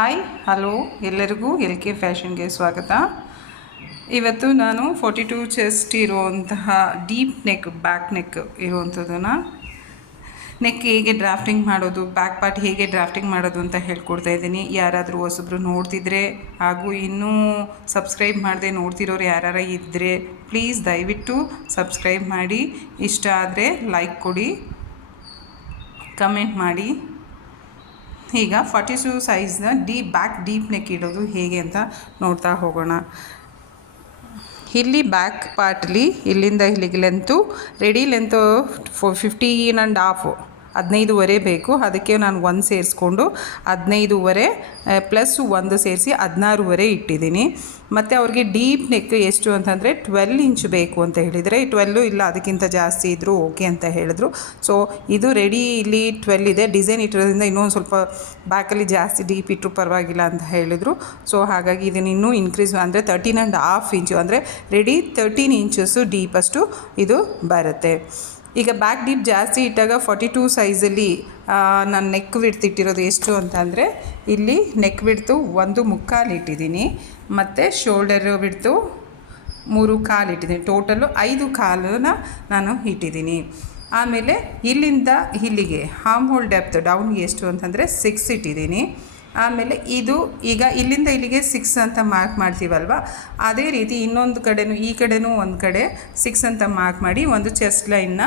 Hi hello ಎಲ್ಲರಿಗೂ LK ಫ್ಯಾಷನ್ಗೆ ಸ್ವಾಗತ. ಇವತ್ತು ನಾನು 42 ಚೆಸ್ಟ್ ಇರುವಂತಹ ಡೀಪ್ ನೆಕ್ ಬ್ಯಾಕ್ ನೆಕ್ ಇರುವಂಥದ್ದನ್ನು ನೆಕ್ ಹೇಗೆ ಡ್ರಾಫ್ಟಿಂಗ್ ಮಾಡೋದು, ಬ್ಯಾಕ್ ಪಾರ್ಟ್ ಹೇಗೆ ಡ್ರಾಫ್ಟಿಂಗ್ ಮಾಡೋದು ಅಂತ ಹೇಳ್ಕೊಡ್ತಾ ಇದ್ದೀನಿ. ಯಾರಾದರೂ ಹೊಸಬ್ರು ನೋಡ್ತಿದ್ರೆ ಹಾಗೂ ಇನ್ನೂ ಸಬ್ಸ್ಕ್ರೈಬ್ ಮಾಡದೆ ನೋಡ್ತಿರೋರು ಯಾರು ಇದ್ದರೆ ಪ್ಲೀಸ್ ದಯವಿಟ್ಟು ಸಬ್ಸ್ಕ್ರೈಬ್ ಮಾಡಿ. ಇಷ್ಟ ಆದರೆ ಲೈಕ್ ಕೊಡಿ, ಕಮೆಂಟ್ ಮಾಡಿ. ಈಗ 42 ಸೈಜ್ನ ಡೀಪ್ ನೆಕ್ ಇಡೋದು ಹೇಗೆ ಅಂತ ನೋಡ್ತಾ ಹೋಗೋಣ. ಇಲ್ಲಿ ಬ್ಯಾಕ್ ಪಾರ್ಟ್ಲಿ ಇಲ್ಲಿಂದ ಇಲ್ಲಿಗೆ ಲೆಂತು ರೆಡಿ ಲೆಂತು 15.5 15.5 ಬೇಕು. ಅದಕ್ಕೆ ನಾನು 1 ಸೇರಿಸ್ಕೊಂಡು 15.5 ಪ್ಲಸ್ 1 ಸೇರಿಸಿ 16.5 ಇಟ್ಟಿದ್ದೀನಿ. ಮತ್ತು ಅವ್ರಿಗೆ ಡೀಪ್ ನೆಕ್ ಎಷ್ಟು ಅಂತಂದರೆ 12 ಇಂಚ್ ಬೇಕು ಅಂತ ಹೇಳಿದರೆ 12 ಇಲ್ಲ ಅದಕ್ಕಿಂತ ಜಾಸ್ತಿ ಇದ್ದರೂ ಓಕೆ ಅಂತ ಹೇಳಿದ್ರು. ಸೊ ಇದು ರೆಡಿ ಇಲ್ಲಿ 12 ಇದೆ. ಡಿಸೈನ್ ಇಟ್ಟಿರೋದ್ರಿಂದ ಇನ್ನೊಂದು ಸ್ವಲ್ಪ ಬ್ಯಾಕಲ್ಲಿ ಜಾಸ್ತಿ ಡೀಪ್ ಇಟ್ಟರು ಪರವಾಗಿಲ್ಲ ಅಂತ ಹೇಳಿದರು. ಸೊ ಹಾಗಾಗಿ ಇದನ್ನು ಇನ್ನೂ ಇನ್ಕ್ರೀಸ್ ಅಂದರೆ 13.5 ಇಂಚು ಅಂದರೆ ರೆಡಿ 13 ಇಂಚಸ್ಸು ಡೀಪಷ್ಟು ಇದು ಬರುತ್ತೆ. ಈಗ ಬ್ಯಾಕ್ ಡೀಪ್ ಜಾಸ್ತಿ ಇಟ್ಟಾಗ 42 ಸೈಜಲ್ಲಿ ನಾನು ನೆಕ್ ವಿಡ್ತ್ ಇಟ್ಟಿರೋದು ಎಷ್ಟು ಅಂತಂದರೆ ಇಲ್ಲಿ ನೆಕ್ ವಿಡ್ತು 1.25 ಇಟ್ಟಿದ್ದೀನಿ. ಮತ್ತು ಶೋಲ್ಡರ್ ವಿಡ್ತು 3.25 ಇಟ್ಟಿದ್ದೀನಿ. ಟೋಟಲು 5.25 ನಾನು ಇಟ್ಟಿದ್ದೀನಿ. ಆಮೇಲೆ ಇಲ್ಲಿಂದ ಇಲ್ಲಿಗೆ ಆರ್ಮ್ ಹೋಲ್ ಡೆಪ್ತ್ ಡೌನ್ಗೆ ಎಷ್ಟು ಅಂತಂದರೆ 6 ಇಟ್ಟಿದ್ದೀನಿ. ಆಮೇಲೆ ಇದು ಈಗ ಇಲ್ಲಿಂದ ಇಲ್ಲಿಗೆ 6 ಅಂತ ಮಾರ್ಕ್ ಮಾಡ್ತೀವಲ್ವ, ಅದೇ ರೀತಿ ಇನ್ನೊಂದು ಕಡೆನೂ ಈ ಕಡೆನೂ ಒಂದು ಕಡೆ 6 ಅಂತ ಮಾರ್ಕ್ ಮಾಡಿ ಒಂದು ಚೆಸ್ಟ್ ಲೈನ್ನ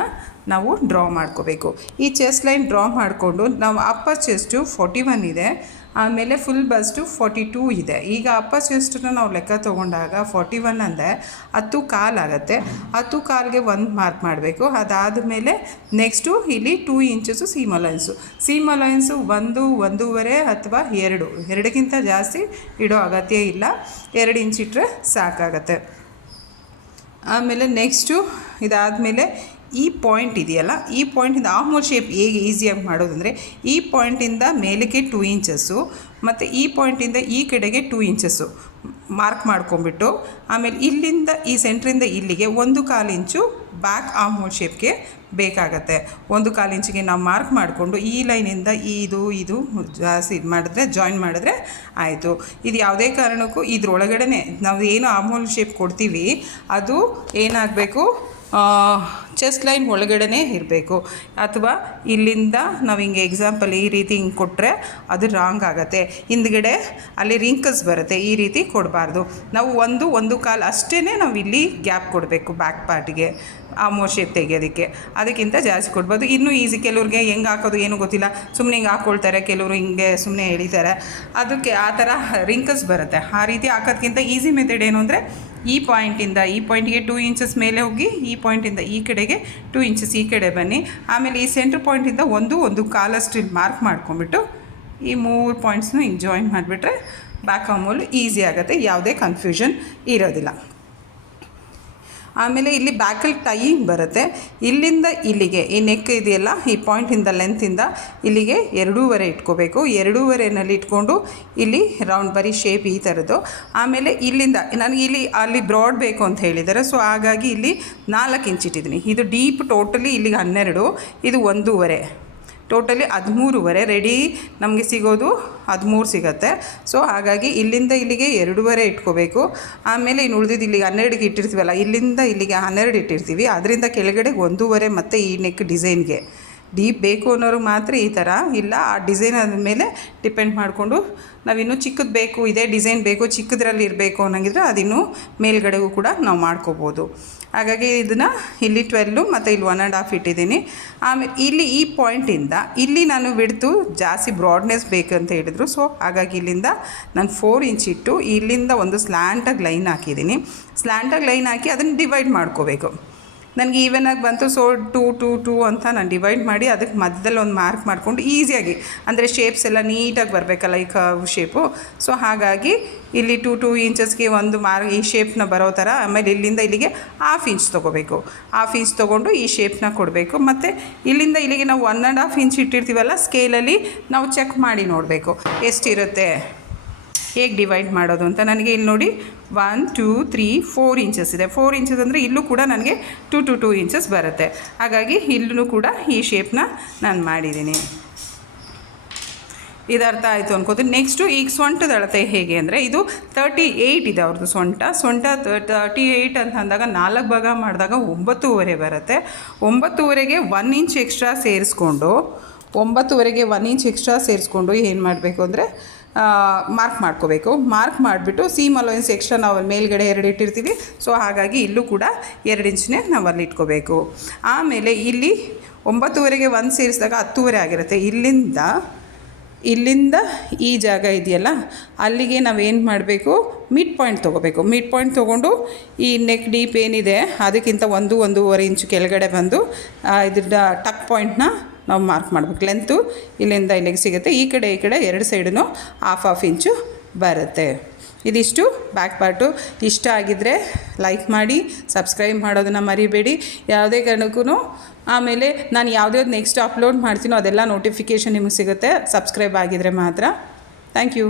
ನಾವು ಡ್ರಾ ಮಾಡ್ಕೋಬೇಕು. ಈ ಚೆಸ್ಟ್ ಲೈನ್ ಡ್ರಾ ಮಾಡಿಕೊಂಡು ನಾವು ಅಪ್ಪರ್ ಚೆಸ್ಟು 41 ಇದೆ, ಆಮೇಲೆ ಫುಲ್ ಬಸ್ಟು 42 ಇದೆ. ಈಗ ಅಪ್ಪರ್ ಚೆಸ್ಟನ್ನ ನಾವು ಲೆಕ್ಕ ತೊಗೊಂಡಾಗ 41 ಅಂದರೆ 10.25 ಆಗುತ್ತೆ. 10.25ಗೆ 1 ಮಾರ್ಕ್ ಮಾಡಬೇಕು. ಅದಾದಮೇಲೆ ನೆಕ್ಸ್ಟು ಇಲ್ಲಿ 2 ಇಂಚಸ್ಸು ಸೀಮ್ ಅಲೈನ್ಸು 1.5 ಅಥವಾ 2ಕ್ಕಿಂತ ಜಾಸ್ತಿ ಇಡೋ ಅಗತ್ಯ ಇಲ್ಲ. 2 ಇಂಚ್ ಇಟ್ಟರೆ ಸಾಕಾಗತ್ತೆ. ಆಮೇಲೆ ನೆಕ್ಸ್ಟು ಇದಾದಮೇಲೆ ಈ ಪಾಯಿಂಟ್ ಇದೆಯಲ್ಲ, ಈ ಪಾಯಿಂಟಿಂದ ಆರ್ಮ್ ಹೋಲ್ ಶೇಪ್ ಹೇಗೆ ಈಸಿಯಾಗಿ ಮಾಡೋದಂದರೆ ಈ ಪಾಯಿಂಟಿಂದ ಮೇಲಕ್ಕೆ 2 ಇಂಚಸ್ಸು ಮತ್ತು ಈ ಪಾಯಿಂಟಿಂದ ಈ ಕಡೆಗೆ 2 ಇಂಚಸ್ಸು ಮಾರ್ಕ್ ಮಾಡ್ಕೊಂಬಿಟ್ಟು ಆಮೇಲೆ ಇಲ್ಲಿಂದ ಈ ಸೆಂಟ್ರಿಂದ ಇಲ್ಲಿಗೆ 1.25 ಇಂಚು ಬ್ಯಾಕ್ ಆರ್ಮ್ ಹೋಲ್ ಶೇಪ್ಗೆ ಬೇಕಾಗತ್ತೆ. 1.25 ಇಂಚಿಗೆ ನಾವು ಮಾರ್ಕ್ ಮಾಡಿಕೊಂಡು ಈ ಲೈನಿಂದ ಇದು ಜಾಸ್ತಿ ಇದು ಮಾಡಿದ್ರೆ ಜಾಯಿನ್ ಮಾಡಿದ್ರೆ ಆಯಿತು. ಇದು ಯಾವುದೇ ಕಾರಣಕ್ಕೂ ಇದ್ರೊಳಗಡೆ ನಾವು ಏನು ಆರ್ಮ್ ಹೋಲ್ ಶೇಪ್ ಕೊಡ್ತೀವಿ ಅದು ಏನಾಗಬೇಕು, ಚೆಸ್ಟ್ ಲೈನ್ ಒಳಗಡೆ ಇರಬೇಕು. ಅಥವಾ ಇಲ್ಲಿಂದ ನಾವು ಹಿಂಗೆ ಎಕ್ಸಾಂಪಲ್ ಈ ರೀತಿ ಹಿಂಗೆ ಕೊಟ್ಟರೆ ಅದು ರಾಂಗ್ ಆಗುತ್ತೆ. ಹಿಂದ್ಗಡೆ ಅಲ್ಲಿ ರಿಂಕಲ್ಸ್ ಬರುತ್ತೆ. ಈ ರೀತಿ ಕೊಡಬಾರ್ದು. ನಾವು 1.25 ಅಷ್ಟೇ ನಾವು ಇಲ್ಲಿ ಗ್ಯಾಪ್ ಕೊಡಬೇಕು ಬ್ಯಾಕ್ ಪಾರ್ಟಿಗೆ ಆರ್ಮ್ ಹೋಲ್ ಶೇಪ್ ತೆಗೆಯೋದಕ್ಕೆ. ಅದಕ್ಕಿಂತ ಜಾಸ್ತಿ ಕೊಡ್ಬೋದು. ಇನ್ನೂ ಈಸಿ. ಕೆಲವ್ರಿಗೆ ಹೆಂಗೆ ಹಾಕೋದು ಏನೂ ಗೊತ್ತಿಲ್ಲ, ಸುಮ್ಮನೆ ಹಿಂಗೆ ಹಾಕ್ಕೊಳ್ತಾರೆ. ಕೆಲವರು ಹಿಂಗೆ ಸುಮ್ಮನೆ ಎಳಿತಾರೆ, ಅದಕ್ಕೆ ಆ ಥರ ರಿಂಕಲ್ಸ್ ಬರುತ್ತೆ. ಆ ರೀತಿ ಹಾಕೋದಕ್ಕಿಂತ ಈಸಿ ಮೆಥಡ್ ಏನು ಅಂದರೆ ಈ ಪಾಯಿಂಟಿಂದ ಈ ಪಾಯಿಂಟಿಗೆ 2 ಇಂಚಸ್ ಮೇಲೆ ಹೋಗಿ ಈ ಪಾಯಿಂಟಿಂದ ಈ ಕಡೆಗೆ 2 ಇಂಚಸ್ ಈ ಕಡೆ ಬನ್ನಿ. ಆಮೇಲೆ ಈ ಸೆಂಟ್ರ್ ಪಾಯಿಂಟಿಂದ 1.25 ಇಲ್ಲಿ ಮಾರ್ಕ್ ಮಾಡ್ಕೊಂಬಿಟ್ಟು ಈ 3 ಪಾಯಿಂಟ್ಸ್ನು ಹಿಂಗೆ ಜಾಯಿನ್ ಮಾಡಿಬಿಟ್ರೆ ಬ್ಯಾಕ್ ಆರ್ಮ್ ಹೋಲ್ ಈಸಿ ಆಗುತ್ತೆ. ಯಾವುದೇ ಕನ್ಫ್ಯೂಷನ್ ಇರೋದಿಲ್ಲ. ಆಮೇಲೆ ಇಲ್ಲಿ ಬ್ಯಾಕಲ್ಲಿ ಟೈಯಿಂಗ್ ಬರುತ್ತೆ. ಇಲ್ಲಿಂದ ಇಲ್ಲಿಗೆ ಈ ನೆಕ್ ಇದೆಯಲ್ಲ, ಈ ಪಾಯಿಂಟಿಂದ ಲೆಂತಿಂದ ಇಲ್ಲಿಗೆ 2.25 ಇಟ್ಕೋಬೇಕು. 2.25ನಲ್ಲಿ ಇಟ್ಕೊಂಡು ಇಲ್ಲಿ ರೌಂಡ್ ಬರೀ ಶೇಪ್ ಈ ಥರದ್ದು. ಆಮೇಲೆ ಇಲ್ಲಿಂದ ನನಗೆ ಅಲ್ಲಿ ಬ್ರಾಡ್ ಬೇಕು ಅಂತ ಹೇಳಿದ್ದಾರೆ. ಸೊ ಹಾಗಾಗಿ ಇಲ್ಲಿ 4 ಇಂಚ್ ಇಟ್ಟಿದ್ದೀನಿ. ಇದು ಡೀಪ್ ಟೋಟಲಿ ಇಲ್ಲಿಗೆ 12, ಇದು 1.25, ಟೋಟಲಿ 13.5. ರೆಡಿ ನಮಗೆ ಸಿಗೋದು 13 ಸಿಗುತ್ತೆ. ಸೊ ಹಾಗಾಗಿ ಇಲ್ಲಿಂದ ಇಲ್ಲಿಗೆ 2.25 ಇಟ್ಕೋಬೇಕು. ಆಮೇಲೆ ಇನ್ನು ಉಳಿದಿದ್ದು ಇಲ್ಲಿಗೆ 12ಗೆ ಇಟ್ಟಿರ್ತೀವಲ್ಲ, ಇಲ್ಲಿಂದ ಇಲ್ಲಿಗೆ 12 ಇಟ್ಟಿರ್ತೀವಿ. ಅದರಿಂದ ಕೆಳಗಡೆ 1.25 ಮತ್ತು ಈ ನೆಕ್ ಡಿಸೈನ್ಗೆ ಡೀಪ್ ಬೇಕು ಅನ್ನೋರಿಗೆ ಮಾತ್ರ ಈ ಥರ, ಇಲ್ಲ ಆ ಡಿಸೈನ್ ಆದಮೇಲೆ ಡಿಪೆಂಡ್ ಮಾಡಿಕೊಂಡು ನಾವಿನ್ನೂ ಚಿಕ್ಕದು ಬೇಕು, ಇದೇ ಡಿಸೈನ್ ಬೇಕು, ಚಿಕ್ಕದ್ರಲ್ಲಿ ಇರಬೇಕು ಅನ್ನೋಂಗಿದ್ರೆ ಅದಿನ್ನೂ ಮೇಲ್ಗಡೆಗೂ ಕೂಡ ನಾವು ಮಾಡ್ಕೋಬೋದು. ಹಾಗಾಗಿ ಇದನ್ನು ಇಲ್ಲಿ 12 ಮತ್ತು ಇಲ್ಲಿ 1.5 ಇಟ್ಟಿದ್ದೀನಿ. ಆಮೇಲೆ ಇಲ್ಲಿ ಈ ಪಾಯಿಂಟಿಂದ ಇಲ್ಲಿ ನಾನು ಬಿಡ್ತು ಜಾಸ್ತಿ ಬ್ರಾಡ್ನೆಸ್ ಬೇಕಂತ ಹೇಳಿದರು. ಸೊ ಹಾಗಾಗಿ ಇಲ್ಲಿಂದ ನಾನು 4 ಇಂಚ್ ಇಟ್ಟು ಇಲ್ಲಿಂದ ಒಂದು ಸ್ಲ್ಯಾಂಟಾಗಿ ಲೈನ್ ಹಾಕಿದ್ದೀನಿ. ಸ್ಲ್ಯಾಂಟಾಗಿ ಲೈನ್ ಹಾಕಿ ಅದನ್ನು ಡಿವೈಡ್ ಮಾಡ್ಕೋಬೇಕು. ನನಗೆ ಈವನಾಗಿ ಬಂತು. ಸೊ 2 ಅಂತ ನಾನು ಡಿವೈಡ್ ಮಾಡಿ ಅದಕ್ಕೆ ಮಧ್ಯದಲ್ಲಿ ಒಂದು ಮಾರ್ಕ್ ಮಾಡಿಕೊಂಡು ಈಸಿಯಾಗಿ, ಅಂದರೆ ಶೇಪ್ಸ್ ಎಲ್ಲ ನೀಟಾಗಿ ಬರಬೇಕಲ್ಲ ಈ ಕರ್ವ್ ಶೇಪು. ಸೊ ಹಾಗಾಗಿ ಇಲ್ಲಿ 2 ಇಂಚಸ್ಗೆ ಒಂದು ಈ ಶೇಪ್ನ ಬರೋ ಥರ. ಆಮೇಲೆ ಇಲ್ಲಿಂದ ಇಲ್ಲಿಗೆ 1/2 ಇಂಚ್ ತೊಗೋಬೇಕು. 1/2 ಇಂಚ್ ತೊಗೊಂಡು ಈ ಶೇಪ್ನ ಕೊಡಬೇಕು. ಮತ್ತು ಇಲ್ಲಿಂದ ಇಲ್ಲಿಗೆ ನಾವು 1.5 ಇಂಚ್ ಇಟ್ಟಿರ್ತೀವಲ್ಲ, ಸ್ಕೇಲಲ್ಲಿ ನಾವು ಚೆಕ್ ಮಾಡಿ ನೋಡಬೇಕು ಎಷ್ಟಿರುತ್ತೆ, ಹೇಗೆ ಡಿವೈಡ್ ಮಾಡೋದು ಅಂತ. ನನಗೆ ಇಲ್ಲಿ ನೋಡಿ 1 2 3 4 ಇಂಚಸ್ ಇದೆ. 4 ಇಂಚಸ್ ಅಂದರೆ ಇಲ್ಲೂ ಕೂಡ ನನಗೆ 2 ಇಂಚಸ್ ಬರುತ್ತೆ. ಹಾಗಾಗಿ ಇಲ್ಲೂ ಕೂಡ ಈ ಶೇಪ್ನ ನಾನು ಮಾಡಿದ್ದೀನಿ. ಇದು ಅರ್ಥ ಆಯಿತು ಅನ್ಕೋತೀನಿ. ನೆಕ್ಸ್ಟು ಈಗ ಸೊಂಟದ ಅಳತೆ ಹೇಗೆ ಅಂದರೆ ಇದು 38 ಇದೆ ಅವ್ರದ್ದು ಸೊಂಟ 38 ಅಂತ ಅಂದಾಗ 4 ಭಾಗ ಮಾಡಿದಾಗ 9.5 ಬರುತ್ತೆ. 9.5ಗೆ 1 ಇಂಚ್ ಎಕ್ಸ್ಟ್ರಾ ಸೇರಿಸ್ಕೊಂಡು 9.5ಗೆ 1 ಇಂಚ್ ಎಕ್ಸ್ಟ್ರಾ ಸೇರಿಸ್ಕೊಂಡು ಏನು ಮಾಡಬೇಕು ಅಂದರೆ ಮಾರ್ಕ್ ಮಾಡ್ಕೋಬೇಕು. ಮಾರ್ಕ್ ಮಾಡಿಬಿಟ್ಟು ಸೀಮ್ ಅಲೋಯನ್ಸ್ ಎಕ್ಸ್ಟ್ರಾ ನಾವು ಅಲ್ಲಿ ಮೇಲ್ಗಡೆ 2 ಇಟ್ಟಿರ್ತೀವಿ. ಸೊ ಹಾಗಾಗಿ ಇಲ್ಲೂ ಕೂಡ 2 ಇಂಚನ್ನೇ ನಾವು ಅಲ್ಲಿ ಇಟ್ಕೋಬೇಕು. ಆಮೇಲೆ ಇಲ್ಲಿ 9.5ಗೆ 1 ಸೇರಿಸಿದಾಗ 10.5 ಆಗಿರುತ್ತೆ. ಇಲ್ಲಿಂದ ಈ ಜಾಗ ಇದೆಯಲ್ಲ ಅಲ್ಲಿಗೆ ನಾವೇನು ಮಾಡಬೇಕು, ಮಿಡ್ ಪಾಯಿಂಟ್ ತೊಗೋಬೇಕು. ಮಿಡ್ ಪಾಯಿಂಟ್ ತೊಗೊಂಡು ಈ ನೆಕ್ ಡೀಪ್ ಏನಿದೆ ಅದಕ್ಕಿಂತ 1-1.5 ಇಂಚು ಕೆಳಗಡೆ ಬಂದು ಇದ್ರ ಟಕ್ ಪಾಯಿಂಟ್ನ ನಾವು ಮಾರ್ಕ್ ಮಾಡಬೇಕು. ಲೆಂತು ಇಲ್ಲಿಂದ ಇಲ್ಲಿಗೆ ಸಿಗುತ್ತೆ. ಈ ಕಡೆ 2 ಸೈಡೂ 1/2 ಇಂಚು ಬರುತ್ತೆ. ಇದಿಷ್ಟು ಬ್ಯಾಕ್ ಪಾರ್ಟು. ಇಷ್ಟ ಆಗಿದ್ದರೆ ಲೈಕ್ ಮಾಡಿ, ಸಬ್ಸ್ಕ್ರೈಬ್ ಮಾಡೋದನ್ನು ಮರಿಬೇಡಿ ಯಾವುದೇ ಕಾರಣಕ್ಕೂ. ಆಮೇಲೆ ನಾನು ಯಾವುದೇ ನೆಕ್ಸ್ಟ್ ಅಪ್ಲೋಡ್ ಮಾಡ್ತೀನೋ ಅದೆಲ್ಲ ನೋಟಿಫಿಕೇಷನ್ ನಿಮಗೆ ಸಿಗುತ್ತೆ ಸಬ್ಸ್ಕ್ರೈಬ್ ಆಗಿದ್ದರೆ ಮಾತ್ರ. Thank you.